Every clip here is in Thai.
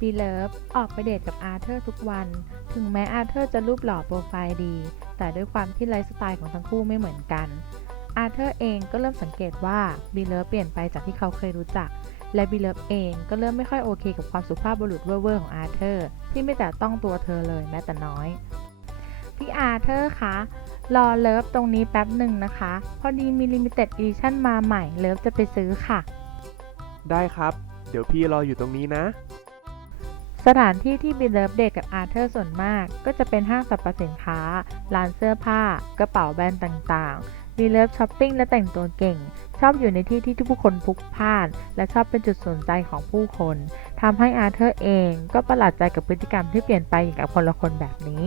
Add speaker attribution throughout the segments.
Speaker 1: บีเลิฟออกไปเดทกับอาร์เธอร์ทุกวัน ถึงแม้อาร์เธอร์จะรูปหล่อโปรไฟล์ดี แต่ด้วยความที่ไลฟ์สไตล์ของทั้งคู่ไม่เหมือนกัน อาร์เธอร์เองก็เริ่มสังเกตว่าบีเลิฟเปลี่ยนไปจากที่เขาเคยรู้จัก และบีเลิฟเองก็เริ่มไม่ค่อยโอเคกับความสุภาพบุรุษเว่อร์ของอาร์เธอร์ที่ไม่แต่ต้องตัวเธอเลยแม้แต่น้อย พี่อาร์เธอร์คะ รอเลิฟตรงนี้แป๊บหนึ่งนะคะ พอดีมีลิมิเต็ดอีดิชั่นมาใหม่เลิฟจะไปซื้อค่ะ
Speaker 2: ได้ครับ เดี๋ยวพี่รออยู่ตรงนี้นะ
Speaker 1: สถานที่ที่บีเลิฟเดทกับอาร์เธอร์ส่วนมาก ก็จะเป็นห้างสรรพสินค้า ร้านเสื้อผ้า กระเป๋าแบรนด์ต่างๆบีเลิฟช้อปปิ้งและแต่งตัวเก่ง ชอบอยู่ในที่ที่ผู้คนพลุกพล่าน และชอบเป็นจุดสนใจของผู้คนทำให้อาร์เธอร์เองก็ประหลาดใจกับพฤติกรรมที่เปลี่ยนไปอย่างกับคนละคนแบบนี้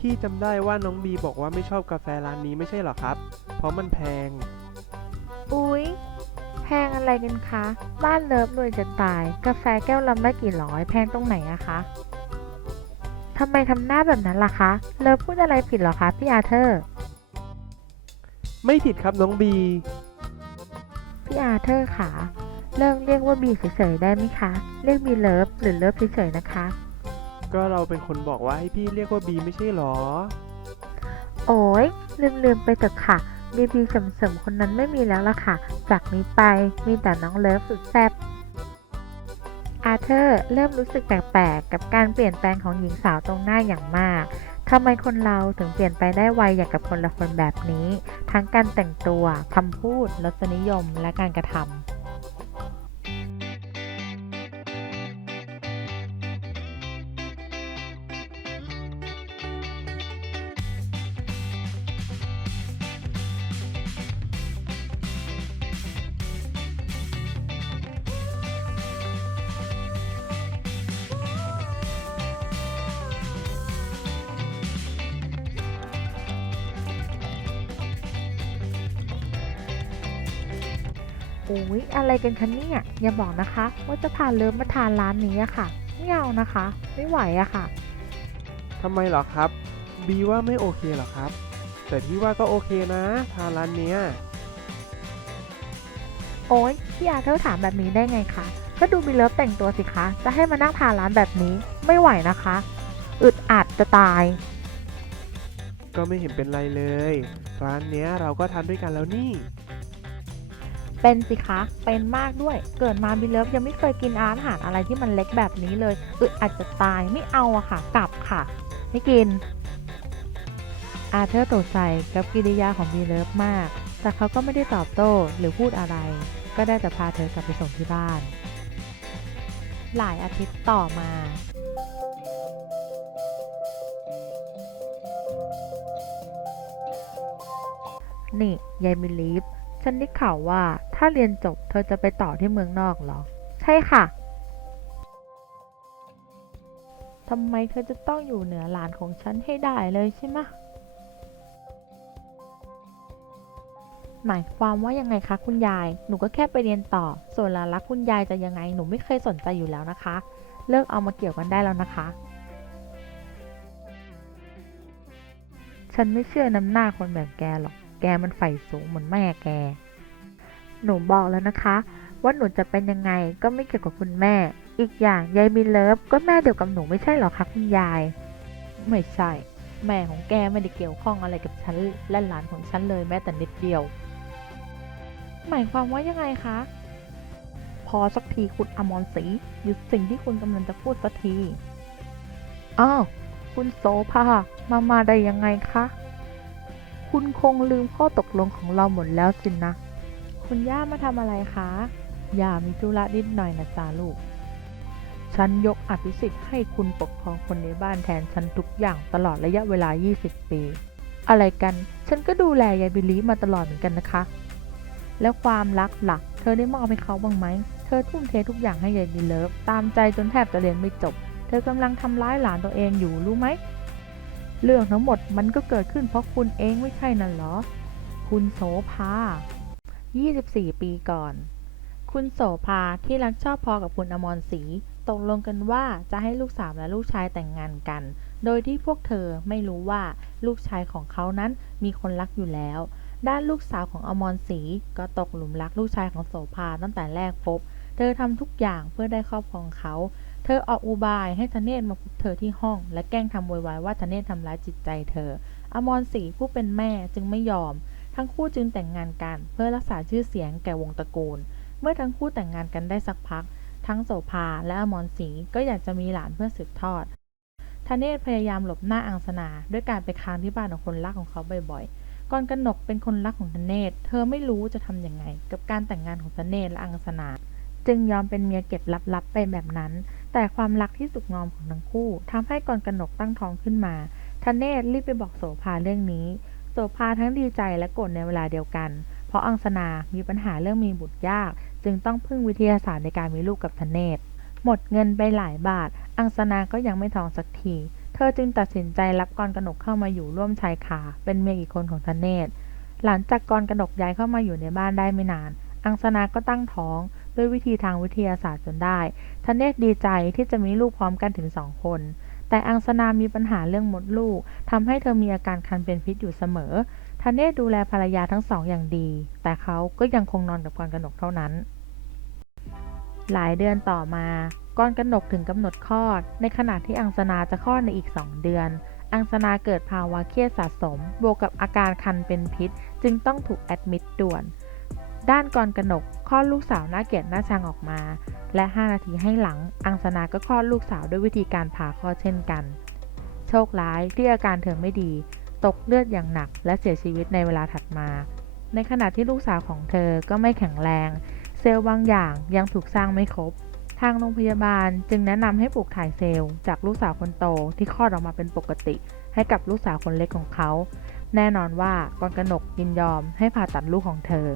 Speaker 2: พี่จำได้ว่าน้องบีบอกว่าไม่ชอบกาแฟร้านนี้ไม่ใช่เหรอครับ เพราะมันแพง
Speaker 1: อุ๊ย แพงอะไรกันคะ บ้านเลิฟรวยจะตาย กาแฟแก้วละไม่กี่ร้อย แพงตรงไหนอะคะทำไมทำหน้าแบบนั้นล่ะคะ เลิฟพูดอะไรผิดเหรอคะพี่อาเธอร์
Speaker 2: ไม่ผิดครับน้องบี
Speaker 1: พี่อาเธอร์ค่ะ เลิกเรียกว่าบีเฉยๆได้ไหมคะ เรียกบีเลิฟหรือเลิฟเฉยๆนะคะ
Speaker 2: ก็เราเป็นคนบอกว่าให้พี่เรียกว่าบีไม่ใช่หรอ
Speaker 1: โอ้ยลืมๆไปเถอะค่ะบีบีเสริมคนนั้นไม่มีแล้วล่ะค่ะ จากนี้ไปมีแต่น้องเลิฟสุดแซ่บอาเธอร์เริ่มรู้สึกแปลกๆ กับการเปลี่ยนแปลงของหญิงสาวตรงหน้าอย่างมาก ทำไมคนเราถึงเปลี่ยนไปได้ไวอย่างกับคนละคนแบบนี้ ทั้งการแต่งตัว คำพูด รสนิยม และการกระทำ อุ๊ยอะไรกันคะเนี่ยอย่าบอกนะคะ ว่าจะพาเลิฟมาทานร้านนี้อะค่ะไม่เอานะคะ ไม่ไหวอะค่ะ
Speaker 2: ทำไมเหรอครับ บีว่าไม่โอเคเหรอครับ แต่พี่ว่าก็โอเคนะทานร้านเนี้ย
Speaker 1: โอ๊ยพี่อาเธอร์ถามแบบนี้ได้ไงคะก็ดูบีเลิฟแต่งตัวสิคะ จะให้มานั่งทานร้านแบบนี้ไม่ไหวนะคะ อึดอัดจะตาย
Speaker 2: ก็ไม่เห็นเป็นไรเลย ร้านเนี้ยเราก็ทานด้วยกันแล้วนี่
Speaker 1: เป็นสิคะ เป็นมากด้วย เกิดมาบีเลิฟยังไม่เคยกินอาหารอะไรที่มันเล็กแบบนี้เลยอึดอัดจะตายไม่เอาอะค่ะ กลับค่ะ ไม่กิน อาเธอร์ตกใจกับกิริยาของบีเลิฟมาก แต่เขาก็ไม่ได้ตอบโต้หรือพูดอะไร ก็ได้แต่พาเธอกลับไปส่งที่บ้าน หลายอาทิตย์ต่อมานี่ยายมิลีฟ ฉันได้ข่าวว่าถ้าเรียนจบเธอจะไปต่อที่เมืองนอกเหรอ ใช่ค่ะ ทำไมเธอจะต้องอยู่เหนือหลานของฉันให้ได้เลยใช่ไหมหมายความว่ายังไงคะคุณยาย หนูก็แค่ไปเรียนต่อ ส่วนหลานรักคุณยายจะยังไง หนูไม่เคยสนใจอยู่แล้วนะคะ เลิกเอามาเกี่ยวกันได้แล้วนะคะ ฉันไม่เชื่อน้ำหน้าคนแบบแกหรอก แกมันใฝ่สูงเหมือนแม่แก หนูบอกแล้วนะคะ ว่าหนูจะเป็นยังไงก็ไม่เกี่ยวกับคุณแม่ อีกอย่างยายมีเลิฟก็แม่เดียวกับหนูไม่ใช่เหรอคะคุณยาย ไม่ใช่ แม่ของแกไม่ได้เกี่ยวข้องอะไรกับฉันและหลานของฉันเลยแม้แต่นิดเดียว หมายความว่ายังไงคะ พอสักทีคุณอมรศรีหยุดสิ่งที่คุณกำลังจะพูดสักที อ้าว คุณโสภามามาได้ยังไงคะ คุณคงลืมข้อตกลงของเราหมดแล้วสินนะ คุณย่ามาทำอะไรคะ ย่ามีธุระนิดหน่อยนะจ๊ะลูก ฉันยกอภิสิทธิ์ให้คุณปกครองคนในบ้านแทนฉันทุกอย่างตลอดระยะเวลา 20 ปี อะไรกัน ฉันก็ดูแลยายบิลลี่มาตลอดเหมือนกันนะคะ แล้วความรักหลัก เธอได้มอบให้เขาบ้างไหม เธอทุ่มเททุกอย่างให้ยายบิลเลิฟ ตามใจจนแทบจะเรียนไม่จบ เธอกำลังทำร้ายหลานตัวเองอยู่รู้ไหม เรื่องทั้งหมดมันก็เกิดขึ้นเพราะคุณเองไม่ใช่นั่นเหรอ คุณโสภา 24 ปีก่อน คุณโสภาที่รักชอบพอกับคุณอมรศรีตกลงกันว่าจะให้ลูกสาวและลูกชายแต่งงานกัน โดยที่พวกเธอไม่รู้ว่าลูกชายของเขานั้นมีคนรักอยู่แล้ว ด้านลูกสาวของอมรศรีก็ตกหลุมรักลูกชายของโสภาตั้งแต่แรกพบ เธอทำทุกอย่างเพื่อได้ครอบครองเขา ธอออกอุบายให้ธเนศมาพบเธอที่ห้อง และแกล้งทำโวยวายว่าธเนศทำร้ายจิตใจเธอ อมรศรีผู้เป็นแม่จึงไม่ยอม ทั้งคู่จึงแต่งงานกัน เพื่อรักษาชื่อเสียงแก่วงตระกูล เมื่อทั้งคู่แต่งงานกันได้สักพัก ทั้งโสภาและอมรศรีก็อยากจะมีหลานเพื่อสืบทอดธเนศพยายามหลบหน้าอังสนา ด้วยการไปค้างที่บ้านของคนรักของเขาบ่อยๆก่อนกนกเป็นคนรักของธเนศ เธอไม่รู้จะทำยังไง กับการแต่งงานของธเนศและอังสนา จึงยอมเป็นเมียเก็บลับๆไปแบบนั้น แต่ความรักที่สุกงอมของทั้งคู่ทำให้กรกนกตั้งท้องขึ้นมาธเนศรีบไปบอกโสภาเรื่องนี้ โสภาทั้งดีใจและโกรธในเวลาเดียวกัน เพราะอังสนามีปัญหาเรื่องมีบุตรยาก จึงต้องพึ่งวิทยาศาสตร์ในการมีลูกกับธเนศ หมดเงินไปหลายบาท อังสนาก็ยังไม่ท้องสักที เธอจึงตัดสินใจรับกรกนกเข้ามาอยู่ร่วมชายคาเป็นเมียอีกคนของธเนศ หลังจากกรกนกย้ายเข้ามาอยู่ในบ้านได้ไม่นาน อังสนาก็ตั้งท้อง ด้วยวิธีทางวิทยาศาสตร์จนได้ธเนศดีใจที่จะมีลูกพร้อมกันถึงสองคน แต่อังสนามีปัญหาเรื่องมดลูกทำให้เธอมีอาการคันเป็นพิษอยู่เสมอธเนศดูแลภรรยาทั้งสองอย่างดี แต่เขาก็ยังคงนอนกับกรกนกเท่านั้น หลายเดือนต่อมากรกนกถึงกำหนดคลอด ในขณะที่อังสนาจะคลอดในอีกสองเดือนอังสนาเกิดภาวะเครียดสะสม บวกกับอาการคันเป็นพิษ จึงต้องถูกแอดมิดด่วน ด้านกรกนก คลอดลูกสาวหน้าเกลียดหน้าชังออกมา และ 5 นาทีให้หลัง อังสนาก็คลอดลูกสาวด้วยวิธีการผ่าคลอดเช่นกัน โชคร้ายที่อาการเธอไม่ดี ตกเลือดอย่างหนัก และเสียชีวิตในเวลาถัดมา ในขณะที่ลูกสาวของเธอก็ไม่แข็งแรง เซลล์บางอย่างยังถูกสร้างไม่ครบ ทางโรงพยาบาลจึงแนะนำให้ปลูกถ่ายเซลล์จากลูกสาวคนโตที่คลอดออกมาเป็นปกติ ให้กับลูกสาวคนเล็กของเขา แน่นอนว่ากรกนกยินยอมให้ผ่าตัดลูกของเธอ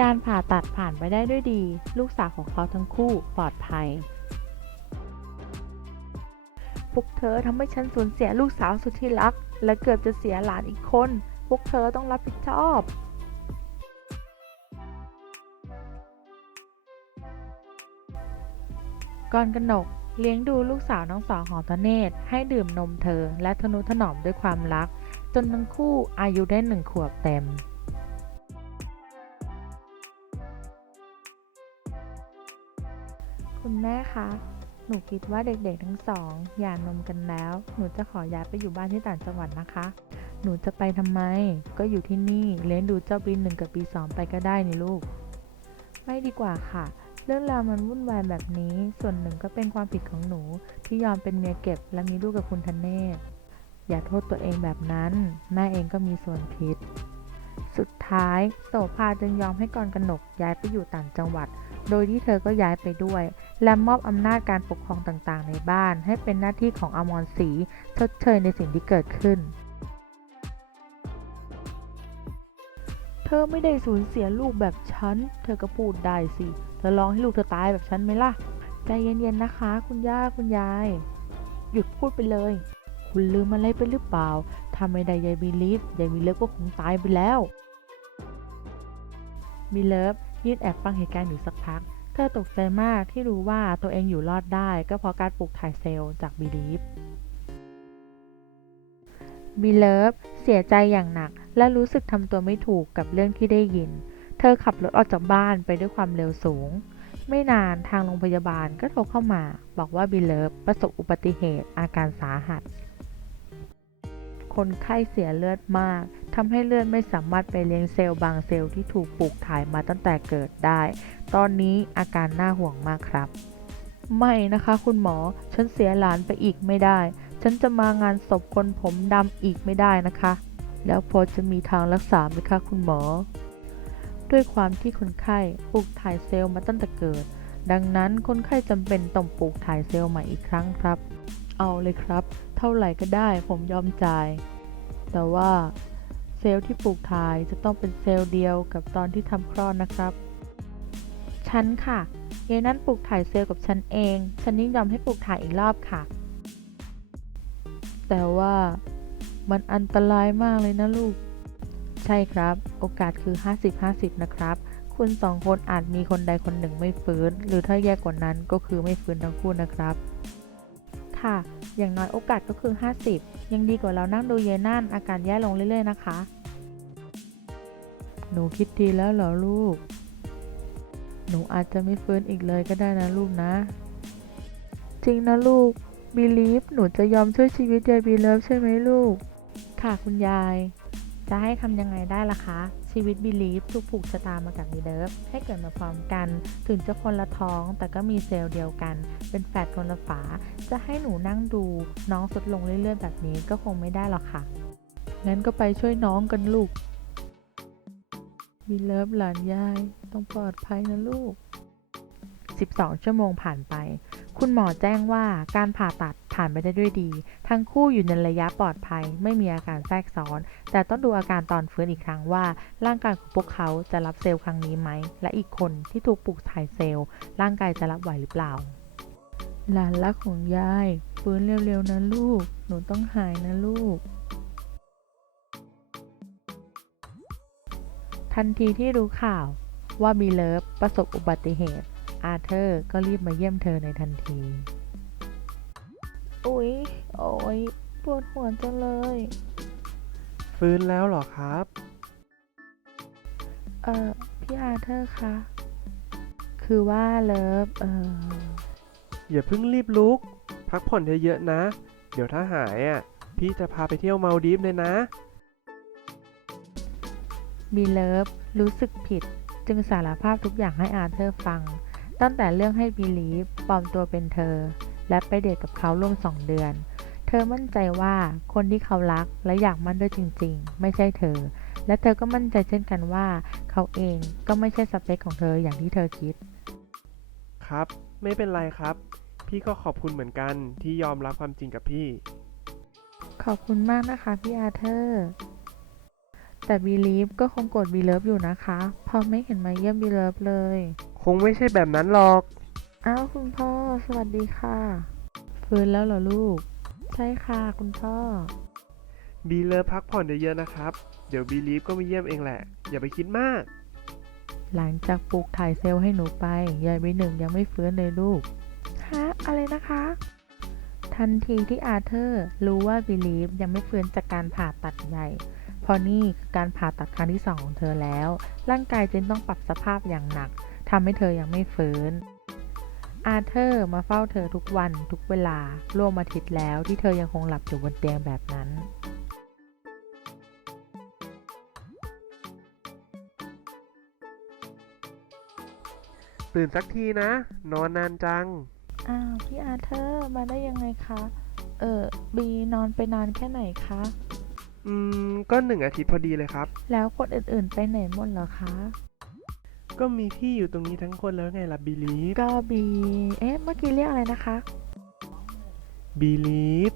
Speaker 1: การผ่าตัดผ่านไปได้ด้วยดี ลูกสาวของเขาทั้งคู่ปลอดภัย พวกเธอทำให้ฉันสูญเสียลูกสาวสุดที่รัก และเกือบจะเสียหลานอีกคน พวกเธอต้องรับผิดชอบกรกนกเลี้ยงดูลูกสาวทั้งสองของทเนศให้ดื่มนมเธอ และทนุถนอมด้วยความรัก จนทั้งคู่อายุได้หนึ่งขวบเต็ม คุณแม่คะ หนูคิดว่าเด็กๆทั้งสองหย่านมกันแล้ว หนูจะขอย้ายไปอยู่บ้านที่ต่างจังหวัดนะคะ หนูจะไปทำไม ก็อยู่ที่นี่เลี้ยงดูเจ้าปีหนึ่งกับปีสองไปก็ได้นี่ลูก ไม่ดีกว่าค่ะ เรื่องราวมันวุ่นวายแบบนี้ ส่วนหนึ่งก็เป็นความผิดของหนูที่ยอมเป็นเมียเก็บและมีลูกกับคุณธเนศอย่าโทษตัวเองแบบนั้น แม่เองก็มีส่วนผิด สุดท้ายโสภาจึงยอมให้กรกนกย้ายไปอยู่ต่างจังหวัด โดยที่เธอก็ย้ายไปด้วย และมอบอำนาจการปกครองต่างๆ ในบ้าน ให้เป็นหน้าที่ของอมรศรีชดเชยในสิ่งที่เกิดขึ้น เธอไม่ได้สูญเสียลูกแบบฉัน เธอก็พูดได้สิ เธอลองให้ลูกเธอตายแบบฉันไหมล่ะ ใจเย็นๆนะคะ คุณย่าคุณยาย หยุดพูดไปเลย คุณลืมอะไรไปหรือเปล่าถ้าไม่ได้ยายบีลีฟยายบีเลิฟก็คงตายไปแล้ว บีเลิฟยืนแอบฟังเหตุการณ์อยู่สักพัก เธอตกใจมากที่รู้ว่าตัวเองอยู่รอดได้ ก็เพราะการปลูกถ่ายเซลล์จากบีลีฟบีเลิฟเสียใจอย่างหนัก และรู้สึกทำตัวไม่ถูกกับเรื่องที่ได้ยิน เธอขับรถออกจากบ้านไปด้วยความเร็วสูง ไม่นานทางโรงพยาบาลก็โทรเข้ามา บอกว่าบีเลิฟประสบอุบัติเหตุอาการสาหัส คนไข้เสียเลือดมากทำให้เลือดไม่สามารถไปเลี้ยงเซลล์บางเซลล์ที่ถูกปลูกถ่ายมาตั้งแต่เกิดได้ ตอนนี้อาการน่าห่วงมากครับ ไม่นะคะคุณหมอ ฉันเสียหลานไปอีกไม่ได้ ฉันจะมางานศพคนผมดำอีกไม่ได้นะคะ แล้วพอจะมีทางรักษาไหมคะคุณหมอ ด้วยความที่คนไข้ปลูกถ่ายเซลล์มาตั้งแต่เกิด ดังนั้นคนไข้จำเป็นต้องปลูกถ่ายเซลล์ใหม่อีกครั้งครับ เอาเลยครับ เท่าไหร่ก็ได้ผมยอมจ่าย แต่ว่าเซลล์ที่ปลูกถ่ายจะต้องเป็นเซลล์เดียวกับตอนที่ทำคลอดนะครับ ฉันค่ะยายนั่นปลูกถ่ายเซลล์กับฉันเอง ฉันยิ่งยอมให้ปลูกถ่ายอีกรอบค่ะ แต่ว่ามันอันตรายมากเลยนะลูก ใช่ครับ โอกาสคือ 50-50 นะครับ คุณสองคนอาจมีคนใดคนหนึ่งไม่ฟื้น หรือถ้าแย่กว่านั้นก็คือไม่ฟื้นทั้งคู่นะครับ ค่ะ อย่างน้อยโอกาสก็คือ 50 ยังดีกว่าเรานั่งดูเยนั่นอาการแย่ลงเรื่อยๆนะคะ หนูคิดดีแล้วเหรอลูก หนูอาจจะไม่ฟื้นอีกเลยก็ได้นะลูกนะ จริงนะลูกบีลีฟหนูจะยอมช่วยชีวิตยายบีเลิฟใช่ไหมลูก ค่ะคุณยาย จะให้ทำยังไงได้ล่ะคะ ชีวิตบีลีฟถูกผูกชะตามากับบีเลิฟให้เกิดมาพร้อมกัน ถึงจะคนละท้องแต่ก็มีเซลล์เดียวกัน เป็นแฝดคนละฝา จะให้หนูนั่งดูน้องสุดลงเรื่อยๆแบบนี้ก็คงไม่ได้หรอกค่ะ งั้นก็ไปช่วยน้องกันลูกบีเลิฟหลานยาย ต้องปลอดภัยนะลูก 12 ชั่วโมงผ่านไป คุณหมอแจ้งว่าการผ่าตัด ผ่านไปได้ด้วยดี ทั้งคู่อยู่ในระยะปลอดภัย ไม่มีอาการแทรกซ้อน แต่ต้องดูอาการตอนฟื้นอีกครั้งว่า ร่างกายของพวกเขาจะรับเซลล์ครั้งนี้ไหม และอีกคนที่ถูกปลูกถ่ายเซลล์ ร่างกายจะรับไหวหรือเปล่า หลานรักของยาย ฟื้นเร็วๆนะลูก หนูต้องหายนะลูก ทันทีที่รู้ข่าวว่าบีเลิฟประสบอุบัติเหตุอาเธอร์ก็รีบมาเยี่ยมเธอในทันที อุ๊ย โอ้ยปวดหัวจังเลย
Speaker 2: ฟื้นแล้วเหรอครับ
Speaker 1: เออพี่อาเธอร์คะ คือว่าเลิฟ เออ
Speaker 2: อย่าเพิ่งรีบลุก พักผ่อนเยอะๆนะ เดี๋ยวถ้าหายอะ พี่จะพาไปเที่ยวมาลดีฟเลยนะ
Speaker 1: บีเลิฟรู้สึกผิด จึงสารภาพทุกอย่างให้อาเธอร์ฟัง ตั้งแต่เรื่องให้บีลีฟปลอมตัวเป็นเธอ และไปเดทกับเขาร่วมสองเดือน เธอมั่นใจว่าคนที่เขารักและอยากมั่นด้วยจริง ๆ ไม่ใช่เธอ และเธอก็มั่นใจเช่นกันว่า เขาเองก็ไม่ใช่สเปคของเธออย่างที่เธอคิด
Speaker 2: ครับ ไม่เป็นไรครับ พี่ก็ขอบคุณเหมือนกันที่ยอมรับความจริงกับพี่
Speaker 1: ขอบคุณมากนะคะพี่อาเธอร์ แต่บีลีฟก็คงโกรธบีเลิฟอยู่นะคะเพอไม่เห็นมาเยี่ยมบีเลิฟเลย
Speaker 2: คงไม่ใช่แบบนั้นหรอก
Speaker 1: อ้าวคุณพ่อ สวัสดีค่ะ ฟื้นแล้วเหรอลูก ใช่ค่ะคุณพ่อ
Speaker 2: บีเลอพักผ่อนเยอะๆนะครับ เดี๋ยวบีลีฟก็มาเยี่ยมเองแหละ อย่าไปคิดมาก
Speaker 1: หลังจากปลูกถ่ายเซลล์ให้หนูไป ยายบีหนึ่งยังไม่ฟื้นเลยลูก ฮะ อะไรนะคะ ทันทีที่อาเธอร์รู้ว่าบิลีฟยังไม่ฟื้นจากการผ่าตัดใหญ่ เพราะนี่คือการผ่าตัดครั้งที่สองของเธอแล้ว ร่างกายจึงต้องปรับสภาพอย่างหนักทำให้เธอยังไม่ฟื้น อาเธอร์มาเฝ้าเธอทุกวันทุกเวลาร่วมอาทิตย์แล้วที่เธอยังคงหลับอยู่บนเตียงแบบนั้น
Speaker 2: ตื่นสักทีนะ นอนนานจัง
Speaker 1: อ้าว พี่อาเธอร์มาได้ยังไงคะ เออบีนอนไปนานแค่ไหนคะ
Speaker 2: อืม ก็หนึ่งอาทิตย์พอดีเลยครับ
Speaker 1: แล้วคนอื่นๆไปไหนหมดเหรอคะ
Speaker 2: ก็มีพี่อยู่ตรงนี้ทั้งคนแล้วไงล่ะบีลีฟ
Speaker 1: ก็บีเอ๊ะเมื่อกี้เรียกอะไรนะคะ
Speaker 2: บีลีฟ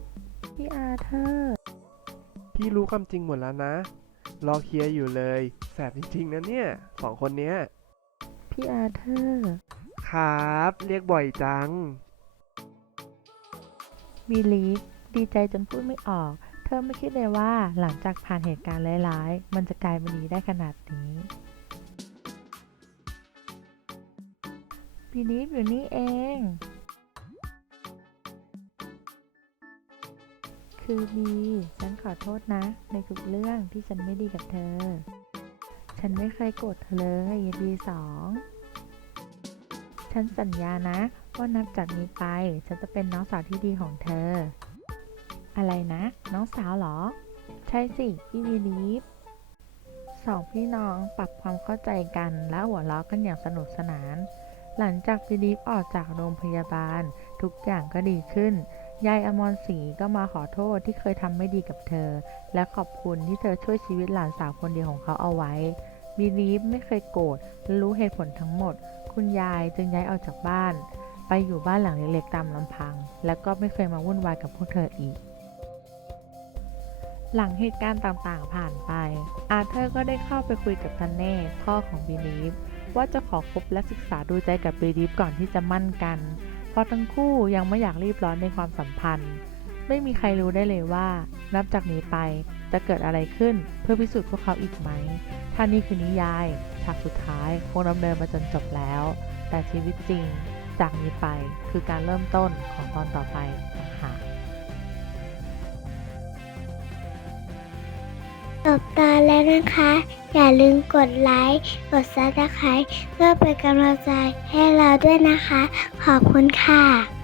Speaker 1: พี่อาเธอร์
Speaker 2: พี่รู้ความจริงหมดแล้วนะ รอเคลียร์อยู่เลย แสบจริงๆนะเนี่ยสองคนเนี้ย
Speaker 1: พี่อาเธอร์
Speaker 2: ครับ เรียกบ่อยจัง
Speaker 1: บีลีฟดีใจจนพูดไม่ออก เธอไม่คิดเลยว่าหลังจากผ่านเหตุการณ์ร้ายๆ มันจะกลายเป็นดีได้ขนาดนี้ บีลีฟอยู่นี่เอง คือบีฉันขอโทษนะ ในทุกเรื่องที่ฉันไม่ดีกับเธอ ฉันไม่เคยโกรธเธอเลยบีสองฉันสัญญานะว่านับจากนี้ไป ฉันจะเป็นน้องสาวที่ดีของเธอ อะไรนะ น้องสาวเหรอ ใช่สิพี่วีลีฟสองพี่น้องปรับความเข้าใจกันและหัวเราะกันอย่างสนุกสนาน หลังจากวีลีฟออกจากโรงพยาบาล ทุกอย่างก็ดีขึ้น ยายอมรศรีก็มาขอโทษที่เคยทำไม่ดีกับเธอ และขอบคุณที่เธอช่วยชีวิตหลานสาวคนเดียวของเขาเอาไว้วีลีฟไม่เคยโกรธและรู้เหตุผลทั้งหมด คุณยายจึงย้ายออกจากบ้าน ไปอยู่บ้านหลังเล็กๆตามลำพัง แล้วก็ไม่เคยมาวุ่นวายกับพวกเธออีก หลังเหตุการณ์ต่างๆผ่านไป อาเธอร์ก็ได้เข้าไปคุยกับทันเน่พ่อของบีลีฟ ว่าจะขอคบและศึกษาดูใจกับบีลีฟก่อนที่จะมั่นกัน เพราะทั้งคู่ยังไม่อยากรีบร้อนในความสัมพันธ์ ไม่มีใครรู้ได้เลยว่า นับจากนี้ไปจะเกิดอะไรขึ้นเพื่อพิสูจน์พวกเขาอีกไหม ถ้านี่คือนิยายฉากสุดท้ายคงดำเนินมาจนจบแล้ว แต่ชีวิตจริง จากนี้ไปคือการเริ่มต้นของตอนต่อไป
Speaker 3: จบตอนแล้วนะคะ อย่าลืมกดไลค์ กดซับสไคร b e เพื่อเป็นกำลังใจให้เราด้วยนะคะ ขอบคุณค่ะ